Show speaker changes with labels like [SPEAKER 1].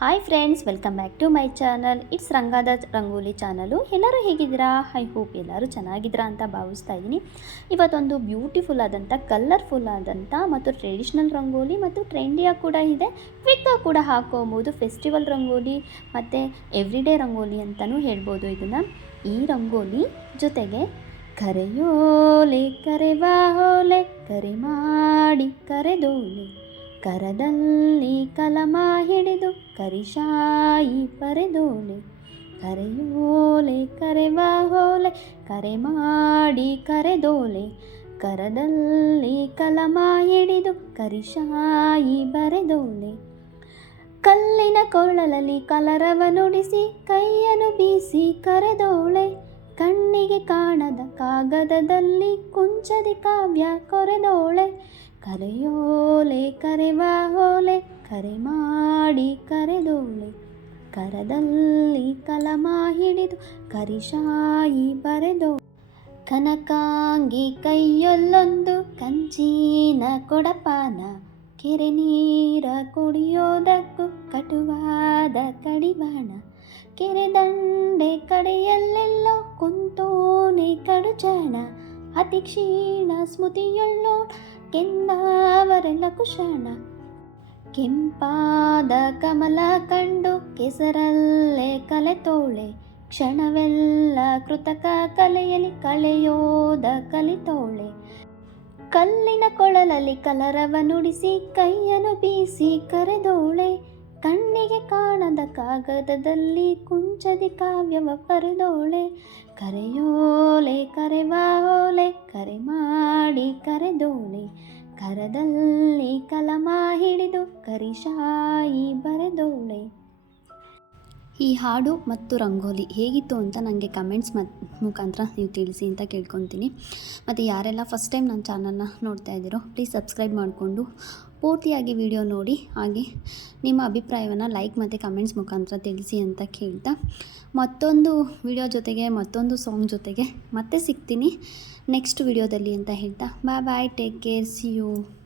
[SPEAKER 1] Hi friends welcome back to my channel it's ರಂಗಾದ rangoli channel ಎಲ್ಲರೂ ಹೇಗಿದ್ದೀರಾ? I hope ಎಲ್ಲರೂ ಚೆನ್ನಾಗಿದ್ದೀರಾ ಅಂತ ಭಾವಿಸ್ತಾ ಇದ್ದೀನಿ. ಇವತ್ತೊಂದು ಬ್ಯೂಟಿಫುಲ್ ಆದಂಥ ಕಲರ್ಫುಲ್ ಆದಂಥ ಮತ್ತು ಟ್ರೆಡಿಷ್ನಲ್ ರಂಗೋಲಿ ಮತ್ತು ಟ್ರೆಂಡಿಯಾಗಿ ಕೂಡ ಇದೆ. ಕ್ವಿಕ್ಕಾಗಿ ಕೂಡ ಹಾಕೋಬೋದು ಫೆಸ್ಟಿವಲ್ ರಂಗೋಲಿ ಮತ್ತು ಎವ್ರಿಡೇ ರಂಗೋಲಿ ಅಂತಲೂ ಹೇಳ್ಬೋದು ಇದನ್ನು. ಈ ರಂಗೋಲಿ ಜೊತೆಗೆ ಕರೆಯೋಲೆ ಕರೆವಾ ಹೋಲೆ ಕರೆ ಮಾಡಿ ಕರೆದೋಲೆ ಕರದಲ್ಲಿ ಕಲಮ ಹಿಡಿದು ಕರಿಶಾಯಿ ಪರೆದೋಲೆ ಕರೆಯೋಲೆ ಕರೆವಾ ಹೋಲೆ ಕರೆ ಮಾಡಿ ಕರೆದೋಲೆ ಕರದಲ್ಲಿ ಕಲಮ ಹಿಡಿದು ಕರಿಶಾಯಿ ಬರೆದೋಲೆ ಕಲ್ಲಿನ ಕೊಳಲಲ್ಲಿ ಕಲರವ ನುಡಿಸಿ, ಕೈಯನ್ನು ಬೀಸಿ ಕರೆದೋಳೆ ಕಣ್ಣಿಗೆ ಕಾಣದ ಕಾಗದದಲ್ಲಿ ಕುಂಚದಿ ಕಾವ್ಯ ಕೊರೆದೋಳೆ ಕರೆಯೋಲೆ, ಕರೆವಾಹೋಲೆ ಕರೆ ಮಾಡಿ ಕರೆದೋಲೆ. ಕರದಲ್ಲಿ ಕಲಮ ಹಿಡಿದು ಕರಿಶಾಯಿ ಬರೆದೋ. ಕನಕಾಂಗಿ ಕೈಯಲ್ಲೊಂದು ಕಂಚೀನ ಕೊಡಪಾನ. ಕೆರೆ ನೀರ ಕುಡಿಯೋದಕ್ಕೂ ಕಟುವಾದ ಕಡಿವಾಣ. ಕೆರೆ ದಂಡೆ ಕಡೆಯಲ್ಲೆಲ್ಲೋ ಕುಂತೋನೆ ಕಡುಚಾಣ. ಅತಿ ಕ್ಷೀಣ ಸ್ಮೃತಿಯಲ್ಲೋ ಕೆಂದಾವರೆಲ್ಲ ಕುಶಾಣ. ಕೆಂಪಾದ ಕಮಲ ಕಂಡು ಕೆಸರಲ್ಲೇ ಕಲೆ ತೋಳೆ. ಕ್ಷಣವೆಲ್ಲ ಕೃತಕ ಕಲೆಯಲ್ಲಿ ಕಳೆಯೋದ ಕಲಿತೋಳೆ ಕಲ್ಲಿನ ಕೊಳಲಲ್ಲಿ ಕಲರವ ನುಡಿಸಿ ಕೈಯನ್ನು ಬೀಸಿ ಕರೆದೋಳೆ. ಕಣ್ಣಿಗೆ ಕಾಣದ ಕಾಗದದಲ್ಲಿ ಕುಂಚದಿ ಕಾವ್ಯವ ಪರೆದೋಳೆ ಕರೆಯೋಲೆ ಕರೆವಾ ಬಾಹೋಲೆ ಕರೆ ಮಾಡಿ ಕರೆದೋಳೆ ಕರದಲ್ಲಿ ಕಲಮ ಹಿಡಿದು ಕರಿಶಾಯಿ ಬರೆದೋಳೆ ಈ ಹಾಡು ಮತ್ತು ರಂಗೋಲಿ ಹೇಗಿತ್ತು ಅಂತ ನನಗೆ ಕಮೆಂಟ್ಸ್ ಮತ್, ಮುಖಾಂತರ ನೀವು ತಿಳಿಸಿ ಅಂತ ಕೇಳ್ಕೊತೀನಿ. ಮತ್ತು ಯಾರೆಲ್ಲ ಫಸ್ಟ್ ಟೈಮ್ ನನ್ನ ಚಾನಲ್ನ ನೋಡ್ತಾ ಇದ್ದೀರೋ ಪ್ಲೀಸ್ ಸಬ್ಸ್ಕ್ರೈಬ್ ಮಾಡಿಕೊಂಡು ಪೂರ್ತಿಯಾಗಿ ವಿಡಿಯೋ ನೋಡಿ. ಹಾಗೆ ನಿಮ್ಮ ಅಭಿಪ್ರಾಯವನ್ನು ಲೈಕ್ ಮತ್ತು ಕಮೆಂಟ್ಸ್ ಮುಖಾಂತರ ತಿಳಿಸಿ ಅಂತ ಕೇಳ್ತಾ. ಮತ್ತೊಂದು ವಿಡಿಯೋ ಜೊತೆಗೆ, ಮತ್ತೊಂದು ಸಾಂಗ್ ಜೊತೆಗೆ ಮತ್ತೆ ಸಿಗ್ತೀನಿ ನೆಕ್ಸ್ಟ್ ವಿಡಿಯೋದಲ್ಲಿ ಅಂತ ಹೇಳ್ತಾ. Bye bye take care see you